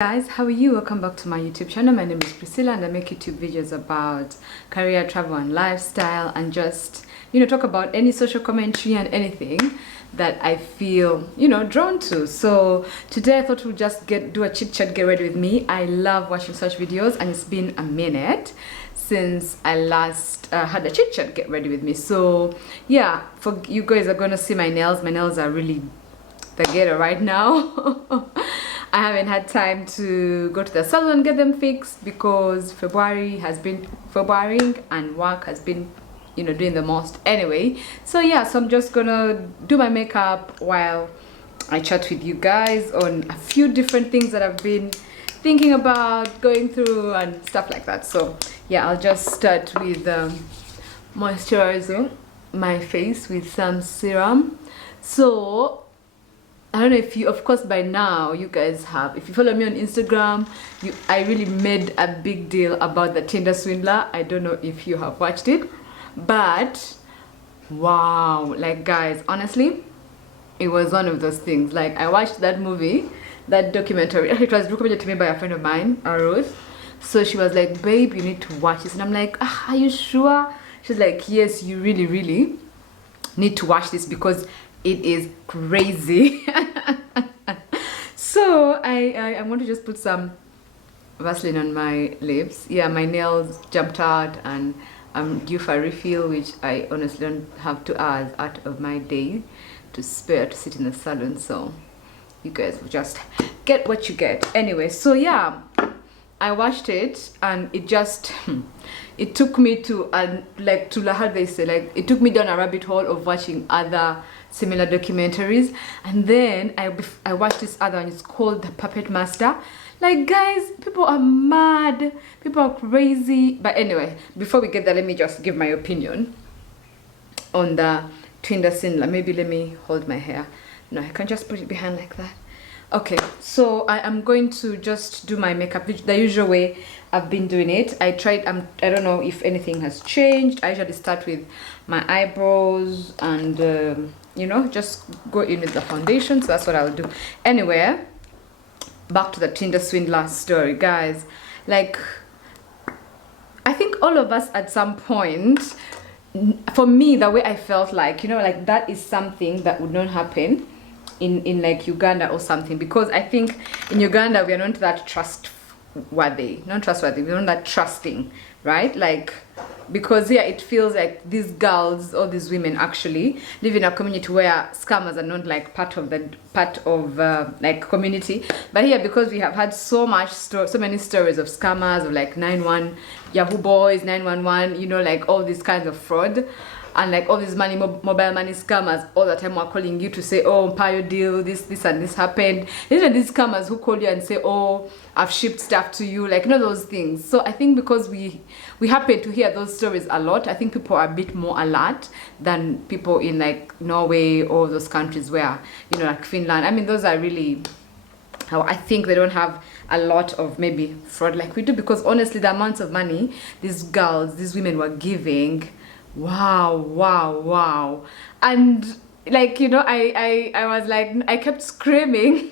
Guys, how are you? Welcome back to my YouTube channel. My name is Priscilla and I make YouTube videos about career, travel and lifestyle, and just talk about any social commentary and anything that I feel drawn to. So today I thought we'll just do a chit chat, get ready with me. I love watching such videos and it's been a minute since I last had a chit chat, get ready with me. So yeah, for you guys are gonna see my nails are really the ghetto right now. I haven't had time to go to the salon and get them fixed because February has been Februarying and work has been doing the most anyway. So yeah, so I'm just gonna do my makeup while I chat with you guys on a few different things that I've been thinking about, going through and stuff like that. So yeah, I'll just start with moisturizing my face with some serum. So I don't know if you, of course by now you guys have, if you follow me on Instagram, I really made a big deal about the Tinder swindler. I don't know if you have watched it, but wow, like guys, honestly, it was one of those things. Like I watched that movie, that documentary. It was recommended to me by a friend of mine, Ruth. So she was like, babe, you need to watch this. And I'm like, are you sure? She's like, yes, you really need to watch this because it is crazy. So I want to just put some Vaseline on my lips. Yeah, my nails jumped out and I'm due for a refill, which I honestly don't have 2 hours out of my day to spare to sit in the salon. So you guys will just get what you get anyway. So yeah, I watched it and it just it took me to how they say, like it took me down a rabbit hole of watching other similar documentaries. And then I watched this other one. It's called The Puppet Master. Like guys, people are mad, people are crazy. But anyway, before we get there, let me just give my opinion on the Tinder swindler. Maybe let me hold my hair. No, I can just put it behind like that. Okay, so I am going to just do my makeup the usual way I've been doing it. I don't know if anything has changed. I usually start with my eyebrows and just go in with the foundation. So that's what I'll do. Anyway, back to the Tinder swindler story, guys. Like, I think all of us at some point, for me, the way I felt like that is something that would not happen in like Uganda or something, because I think in Uganda we are not that trustworthy, we're not that trusting, right? Like, because yeah, it feels like these girls or these women actually live in a community where scammers are not like part of like community. But here, because we have had so many stories of scammers, of like 911 Yahoo boys, 911, like all these kinds of fraud. And like all these mobile money scammers all the time are calling you to say, oh, Mpayo deal, this and this happened. These are these scammers who call you and say, oh, I've shipped stuff to you, like those things. So I think because we happen to hear those stories a lot, I think people are a bit more alert than people in like Norway or those countries where like Finland. I mean, those are really how I think they don't have a lot of maybe fraud like we do, because honestly the amounts of money these women were giving, wow. And like I was like, I kept screaming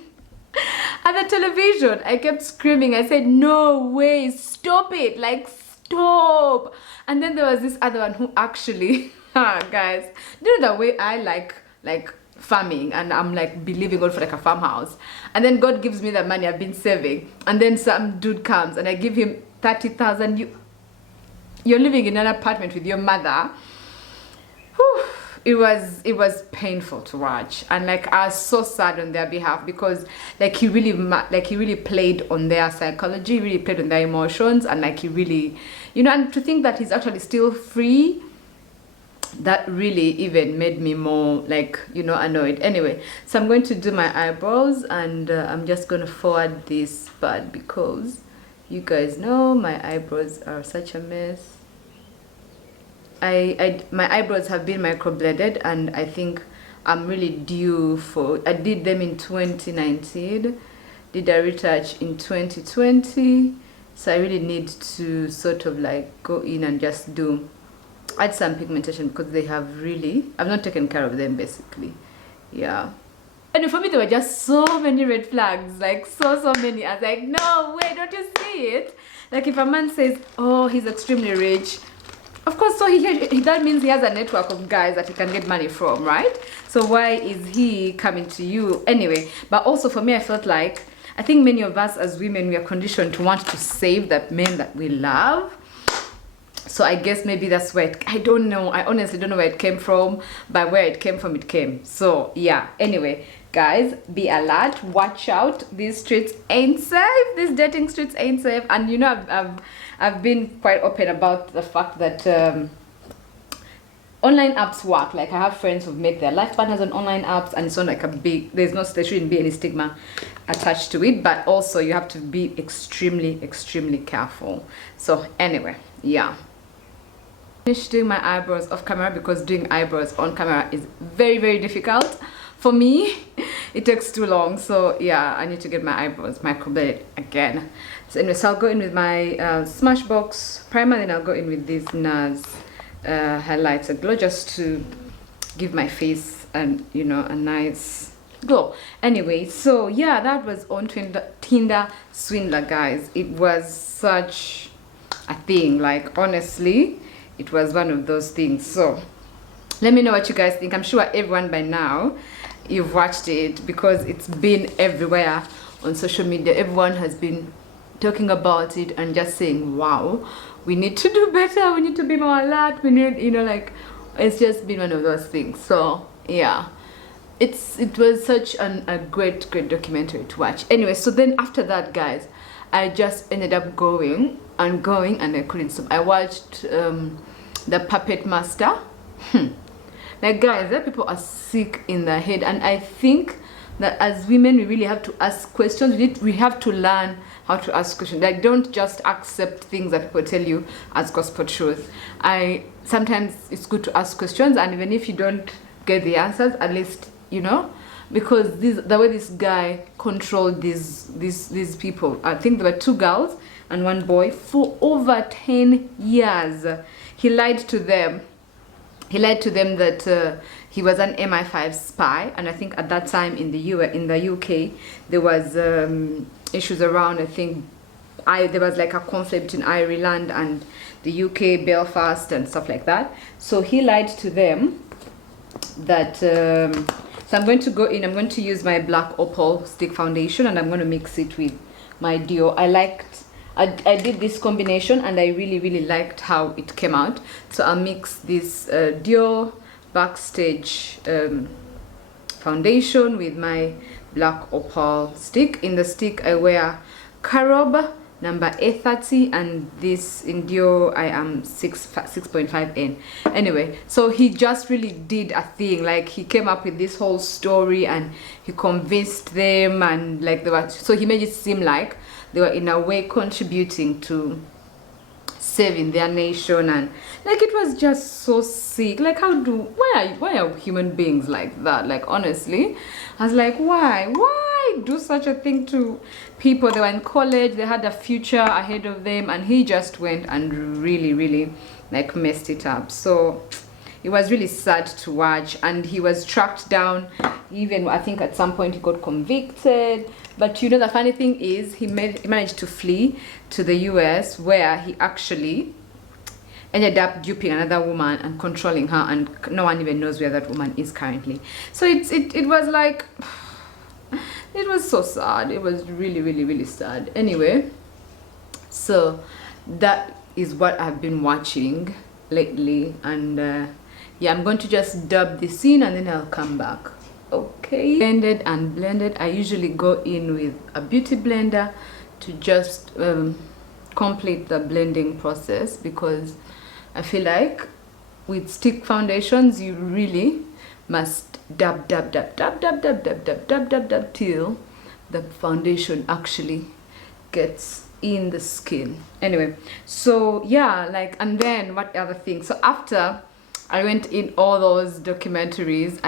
at the television. I kept screaming. I said, no way, stop it, like stop. And then there was this other one who actually guys, the way I like farming, and I'm like believing God for like a farmhouse, and then God gives me the money I've been saving, and then some dude comes and I give him 30,000. You're living in an apartment with your mother. Whew. It was painful to watch, and like I was so sad on their behalf, because like he really played on their psychology, really played on their emotions, and like he really and to think that he's actually still free, that really even made me more like annoyed. Anyway, so I'm going to do my eyebrows, and I'm just going to forward this part because you guys know my eyebrows are such a mess. My eyebrows have been microbladed, and I think I'm really due for, I did them in 2019, did a retouch in 2020, so I really need to sort of like go in and just add some pigmentation, because they have really, I've not taken care of them basically. Yeah, And for me, there were just so many red flags, like so many. I was like, no way, don't you see it? Like if a man says, oh, he's extremely rich, of course, so that means he has a network of guys that he can get money from, right? So why is he coming to you anyway? But also for me, I felt like, I think many of us as women, we are conditioned to want to save that men that we love. So I guess maybe that's where I don't know. I honestly don't know where it came from, but where it came from, it came. So yeah, anyway, guys, be alert, watch out. These streets ain't safe. These dating streets ain't safe. And you know, I've been quite open about the fact that online apps work. Like I have friends who've met their life partners on online apps, and it's not like there shouldn't be any stigma attached to it, but also you have to be extremely careful. So anyway, yeah. Finished doing my eyebrows off camera because doing eyebrows on camera is very difficult for me. It takes too long, so yeah, I need to get my eyebrows microbladed again. So anyway, so I'll go in with my Smashbox primer, then I'll go in with these NARS highlighter glow, just to give my face and you know a nice glow. Anyway, so yeah, that was on Tinder Swindler, guys. It was such a thing, like honestly it was one of those things. So let me know what you guys think. I'm sure everyone by now you've watched it because it's been everywhere on social media. Everyone has been talking about it and just saying, wow, we need to do better, we need to be more alert, we need, you know, like it's just been one of those things. So yeah, it was such a great documentary to watch. Anyway, so then after that, guys, I just ended up going and I couldn't stop. I watched The Puppet Master. Like guys, that people are sick in the head, and I think that as women we really have to ask questions. We have to learn how to ask questions. Like don't just accept things that people tell you as gospel truth. Sometimes it's good to ask questions, and even if you don't get the answers, at least you know, because the way this guy controlled these people, I think there were 2 girls and 1 boy for over 10 years. He lied to them that he was an MI5 spy, and I think at that time in the UK there was issues around, I think there was like a conflict between Ireland and the UK, Belfast and stuff like that. So he lied to them that so I'm going to go in, I'm going to use my black opal stick foundation, and I'm going to mix it with my duo. I did this combination and I really liked how it came out. So I'll mix this Dior Backstage foundation with my black opal stick. In the stick I wear Carob number A30, and this in Dior I am 6.5N. Anyway, so he just really did a thing. Like he came up with this whole story and he convinced them, and like so he made it seem like they were in a way contributing to saving their nation, and like it was just so sick. Like why are human beings like that? Like honestly, I was like, why do such a thing to people? They were in college, they had a future ahead of them, and he just went and really like messed it up. So it was really sad to watch, and he was tracked down. Even I think at some point he got convicted. But you know, the funny thing is he managed to flee to the US, where he actually ended up duping another woman and controlling her, and no one even knows where that woman is currently. So it was like, it was so sad. It was really sad. Anyway, so that is what I've been watching lately, and yeah, I'm going to just dub this in and then I'll come back. Okay, blended and blended. I usually go in with a beauty blender to just complete the blending process, because I feel like with stick foundations you really must dab till the foundation actually gets in the skin. Anyway, so yeah, like, and then what other things? So after I went in all those documentaries,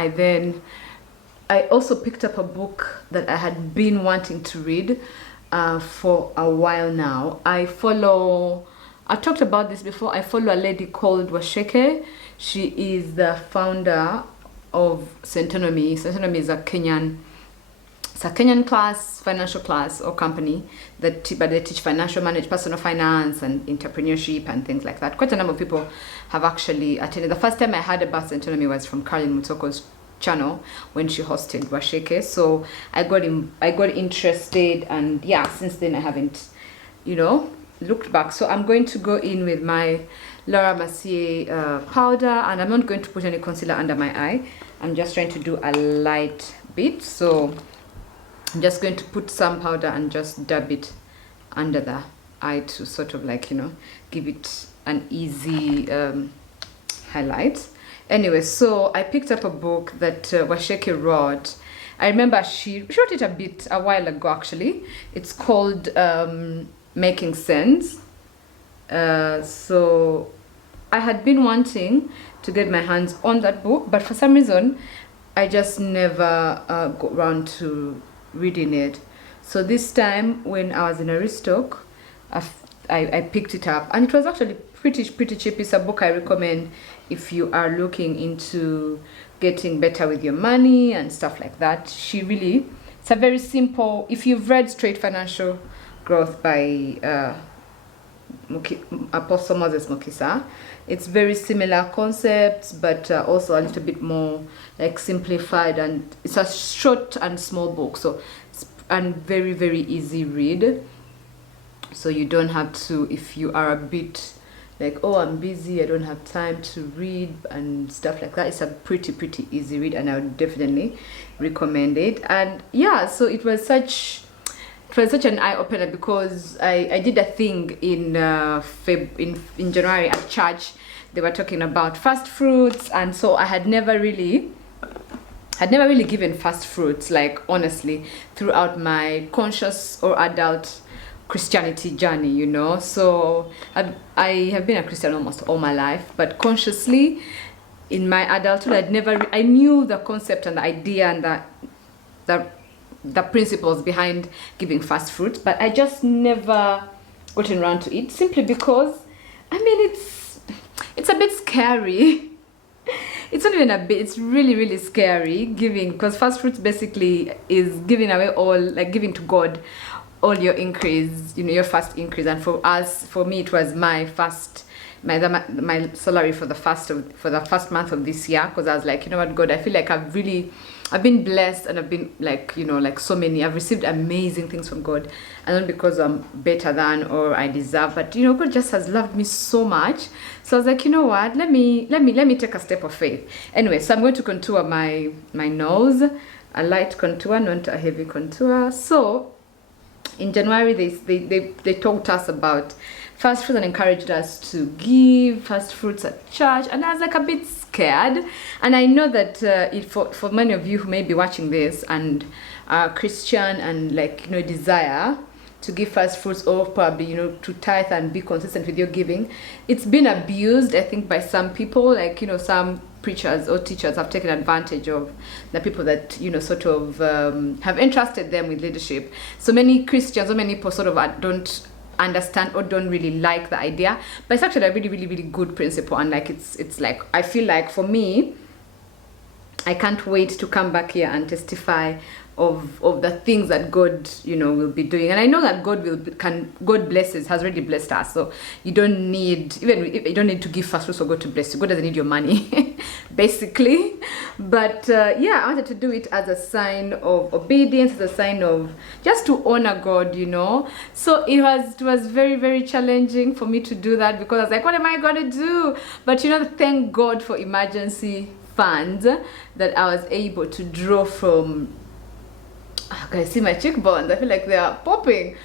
I also picked up a book that I had been wanting to read for a while now. I've talked about this before. I follow a lady called Washeke. She is the founder of Centonomy. Centonomy is a Kenyan it's a Kenyan class, financial class or company but they teach financial management, personal finance and entrepreneurship and things like that. Quite a number of people have actually attended. The first time I heard about St. Autonomy was from Caroline Mutoko's channel when she hosted Washeke. So I got interested, and yeah, since then I haven't, looked back. So I'm going to go in with my Laura Mercier powder, and I'm not going to put any concealer under my eye. I'm just trying to do a light bit. So I'm just going to put some powder and just dab it under the eye to sort of like, give it an easy highlight. Anyway, so I picked up a book that Washeke wrote. I remember she wrote it a while ago actually. It's called Making Sense. So I had been wanting to get my hands on that book, but for some reason I just never got around to reading it. So this time when I was in Aristoc, I picked it up, and it was actually pretty cheap. It's a book I recommend if you are looking into getting better with your money and stuff like that. It's a very simple, if you've read Straight Financial Growth by Apostle Moses Mokisa, it's very similar concepts, but also a little bit more like simplified, and it's a short and small book, and very, very easy read. So you don't have to, if you are a bit like, oh, I'm busy, I don't have time to read and stuff like that, it's a pretty easy read, and I would definitely recommend it. And yeah, so it was such an eye-opener, because I did a thing in January at church. They were talking about fast fruits, and so I had never really given fast fruits, like honestly, throughout my conscious or adult Christianity journey, So I have been a Christian almost all my life, but consciously in my adulthood, I knew the concept and the idea and the principles behind giving fast fruits, but I just never gotten around to it, simply because it's a bit scary. It's not even a bit, it's really scary giving, because fast fruits basically is giving away all, like giving to God all your increase, your first increase. And for me, it was my my salary for the first month of this year, because I was like, what, God, I feel like I've been blessed, and I've been like, I've received amazing things from God, and not because I'm better than or I deserve, but God just has loved me so much. So I was like, what, let me take a step of faith. Anyway, so I'm going to contour my nose, a light contour, not a heavy contour. So in January, they talked us about fast fruits and encouraged us to give fast fruits at church, and I was like a bit scared. And I know that for many of you who may be watching this and are Christian and desire to give fast fruits, or probably to tithe and be consistent with your giving, it's been abused, I think, by some people. Some preachers or teachers have taken advantage of the people that sort of have entrusted them with leadership. So many Christians or many people sort of don't understand or don't really like the idea, but it's actually a really good principle. And it's like, I feel like for me, I can't wait to come back here and testify of the things that God will be doing. And I know that God has already blessed us, so you don't need to give first fruits for God to bless you. God doesn't need your money basically. But yeah, I wanted to do it as a sign of obedience, as a sign of just to honor God, So it was very challenging for me to do that, because I was like, what am I gonna do? But thank God for emergency funds that I was able to draw from. Guys, see my cheekbones, I feel like they are popping.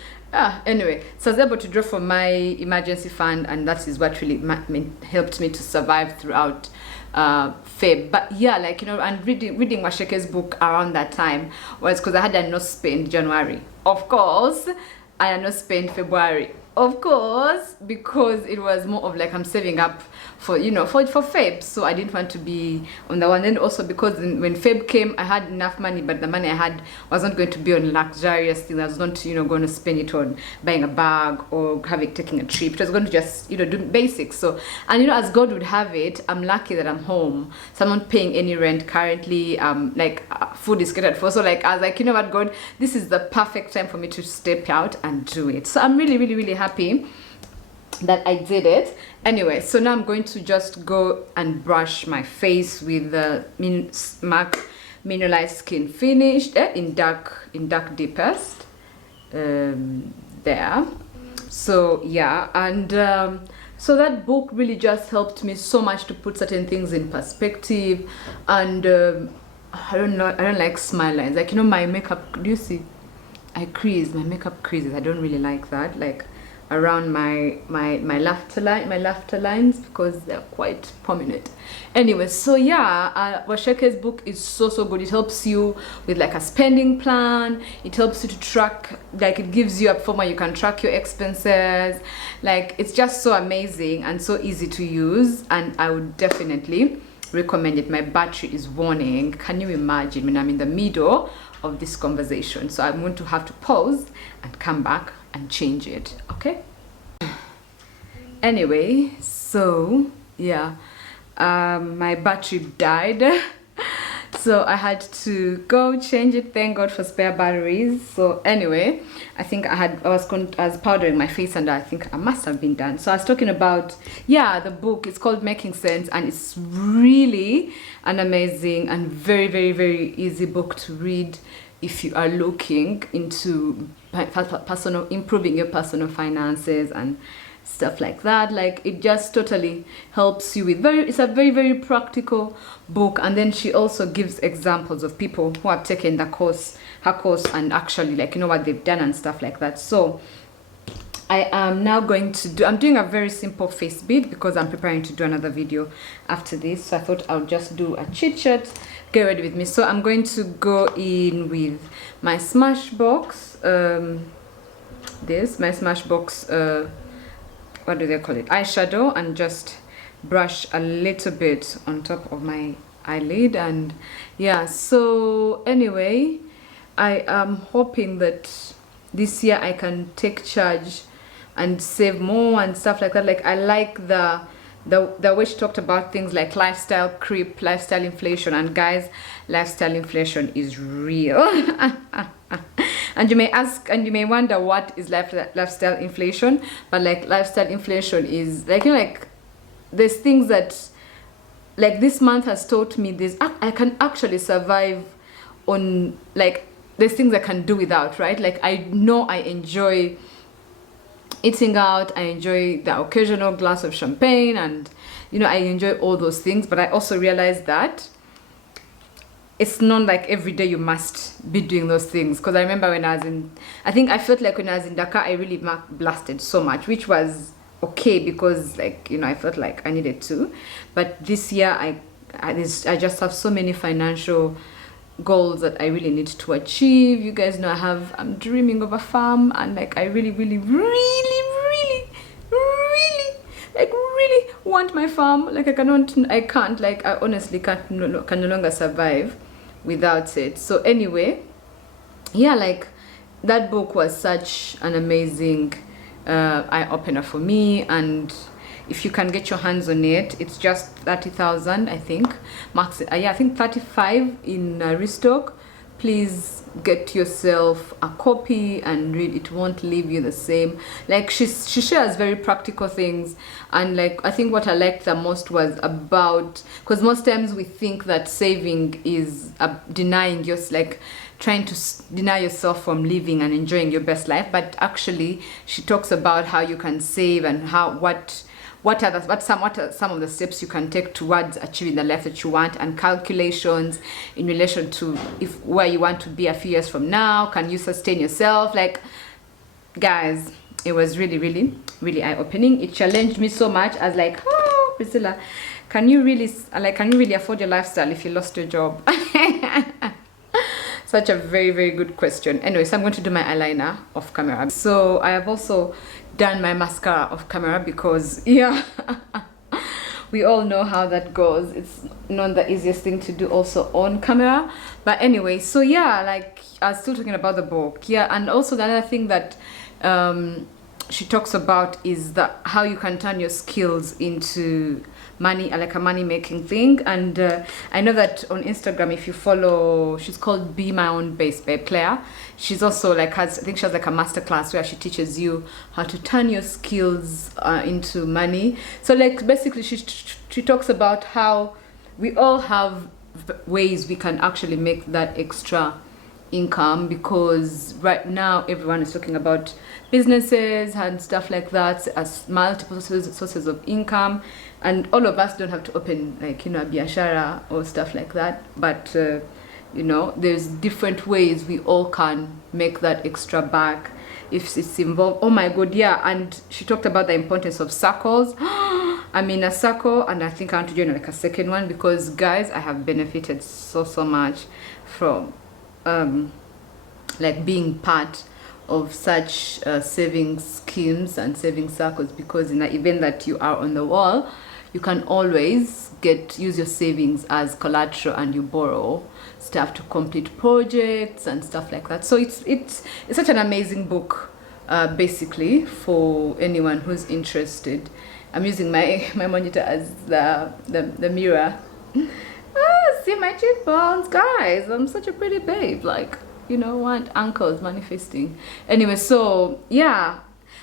Anyway, so I was able to draw from my emergency fund, and that is what really helped me to survive throughout Feb. But yeah, and reading Washeke's book around that time was because I had a no spend January. Of course, I had no spend February. of course, because it was more of like I'm saving up for, you know, for Feb, so I didn't want to be on the one. And also because when Feb came, I had enough money, but the money I had was not going to be on luxurious things. I was not, you know, going to spend it on buying a bag or taking a trip. It was going to just, you know, do basics. So, and you know, as God would have it, I'm lucky that I'm home, so I'm not paying any rent currently. Food is catered for, so like I was like, you know what, God, this is the perfect time for me to step out and do it. So I'm really, really, really happy that I did it. Anyway, so now I'm going to just go and brush my face with the MAC Mineralized Skin Finish in dark deepest there. So yeah, and so that book really just helped me so much to put certain things in perspective. And I don't like smile lines, like, you know, my makeup, do you see I crease, my makeup creases? I don't really like that, like around my laughter lines, because they're quite prominent. Anyway, so yeah, Washeke's book is so good. It helps you with like a spending plan. It helps you to track, like it gives you a form where you can track your expenses. Like it's just so amazing and so easy to use, and I would definitely recommend it. My battery is warning. Can you imagine when I'm in the middle of this conversation? So I'm going to have to pause and come back and change it, okay? Anyway, so yeah, my battery died, so I had to go change it. Thank God for spare batteries. So anyway, I think I was powdering my face, and I think I must have been done. So I was talking about, yeah, the book. It's called Making Sense, and it's really an amazing and very, very, very easy book to read if you are looking into improving your personal finances and stuff like that. Like it just totally helps you with it's a very, very practical book. And then she also gives examples of people who have taken her course, and actually, like, you know, what they've done and stuff like that. So I am now I'm doing a very simple face bead because I'm preparing to do another video after this. So I thought I'll just do a chit chat. Get ready with me. So I'm going to go in with my Smashbox, what do they call it, eyeshadow, and just brush a little bit on top of my eyelid. And yeah, so anyway, I am hoping that this year I can take charge and save more and stuff like that. Like I like the way she talked about things like lifestyle creep, lifestyle inflation. And guys, lifestyle inflation is real. And you may ask, and you may wonder, what is lifestyle inflation? But like lifestyle inflation is like, you know, like there's things that, like, this month has taught me this. I can actually survive on, like, there's things I can do without, right? Like I know I enjoy eating out, I enjoy the occasional glass of champagne, and you know, I enjoy all those things. But I also realized that it's not like every day you must be doing those things. Because I remember when I was I felt like when I was in Dakar, I really blasted so much, which was okay because, like, you know, I felt like I needed to. But this year I just have so many financial goals that I really need to achieve. You guys know I'm dreaming of a farm, and like I really want my farm. Like I honestly can no longer survive without it. So anyway, yeah, like that book was such an amazing eye-opener for me. And if you can get your hands on it, it's just 30,000, I think. Max, yeah, I think 35 in restock. Please get yourself a copy and read. It won't leave you the same. Like she shares very practical things, and like I think what I liked the most was about, because most times we think that saving is denying like trying to deny yourself from living and enjoying your best life. But actually she talks about how you can save and what are some of the steps you can take towards achieving the life that you want, and calculations in relation to where you want to be a few years from now. Can you sustain yourself? Like, guys, it was really eye-opening. It challenged me so much. I was like, oh, Priscilla, can you really afford your lifestyle if you lost your job? Such a very good question. Anyway, so I'm going to do my eyeliner off camera. So I have also done my mascara off camera because yeah, we all know how that goes. It's not the easiest thing to do also on camera. But anyway, so yeah, like I was still talking about the book. Yeah, and also the other thing that she talks about is that how you can turn your skills into money, like a money making thing. And I know that on Instagram, if you follow, she's called Be My Own Base by Claire. She's also like I think she has like a masterclass where she teaches you how to turn your skills into money. So like basically she talks about how we all have ways we can actually make that extra income, because right now everyone is talking about businesses and stuff like that as multiple sources of income, and all of us don't have to open like, you know, a biashara or stuff like that, but you know, there's different ways we all can make that extra back if it's involved. Oh my god, yeah. And she talked about the importance of circles. I'm in a circle and I think I want to join like a second one, because guys, I have benefited so much from like being part of such savings schemes and saving circles, because in the event that you are on the wall, you can always use your savings as collateral and you borrow stuff to complete projects and stuff like that. So it's such an amazing book, basically, for anyone who's interested. I'm using my monitor as the mirror. See my cheekbones, guys. I'm such a pretty babe. Like, you know what? Ankles manifesting. Anyway, so yeah,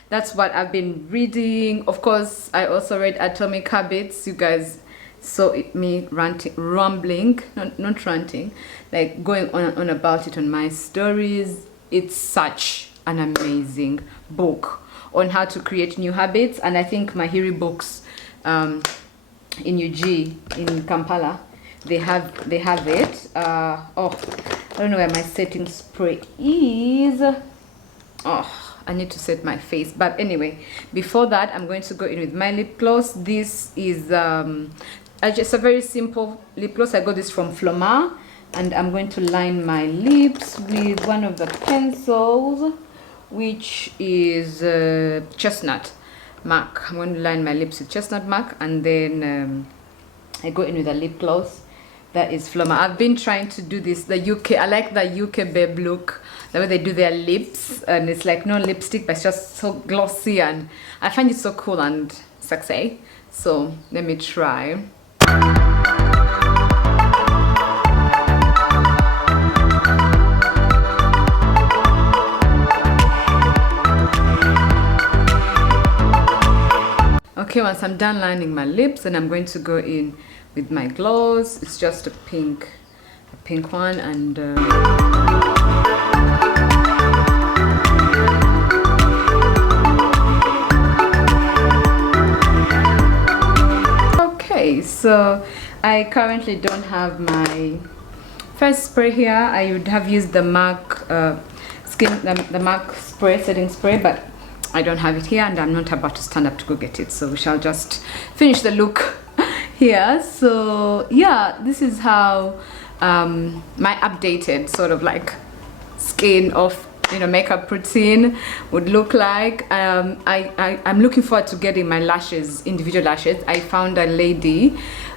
that's what I've been reading. Of course, I also read Atomic Habits. You guys saw me rambling, not ranting, like going on about it on my stories. It's such an amazing book on how to create new habits. And I think Mahiri Books in UG in Kampala, they have it. Oh, I don't know where my setting spray is. Oh, I need to set my face. But anyway, before that, I'm going to go in with my lip gloss. This is just a very simple lip gloss. I got this from Floma, and I'm going to line my lips with one of the pencils, which is Chestnut Mark. I'm going to line my lips with Chestnut Mark, and then I go in with a lip gloss that is Floma. I've been trying to do this, the UK, I like the UK babe look, the way they do their lips, and it's like no lipstick, but it's just so glossy, and I find it so cool and sexy. So let me try. Okay, once I'm done lining my lips, and I'm going to go in with my gloss. It's just a pink one, and okay, so I currently don't have my first spray here. I would have used the MAC the MAC spray, setting spray, but I don't have it here, and I'm not about to stand up to go get it, so we shall just finish the look here. So yeah, this is how my updated sort of like skin of, you know, makeup routine would look like. I'm looking forward to getting my lashes, individual lashes. I found a lady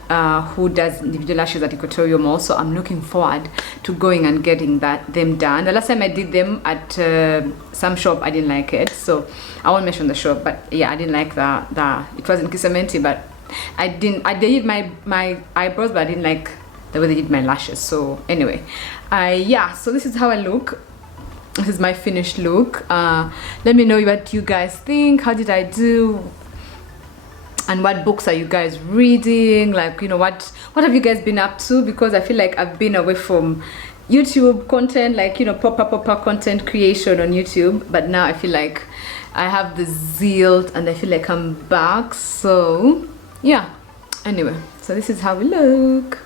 who does individual lashes at Equatorial Mall, so I'm looking forward to going and getting them done. The last time I did them at some shop, I didn't like it, so I won't mention the shop, but yeah, I didn't like the it was in Kisementi, but I did my eyebrows, but I didn't like the way they did my lashes. So anyway, yeah, so this is how I look. This is my finished look. Let me know what you guys think. How did I do? And what books are you guys reading? Like, you know, what have you guys been up to? Because I feel like I've been away from YouTube content, like, you know, proper content creation on YouTube, but now I feel like I have the zeal and I feel like I'm back. So yeah, anyway, so this is how we look.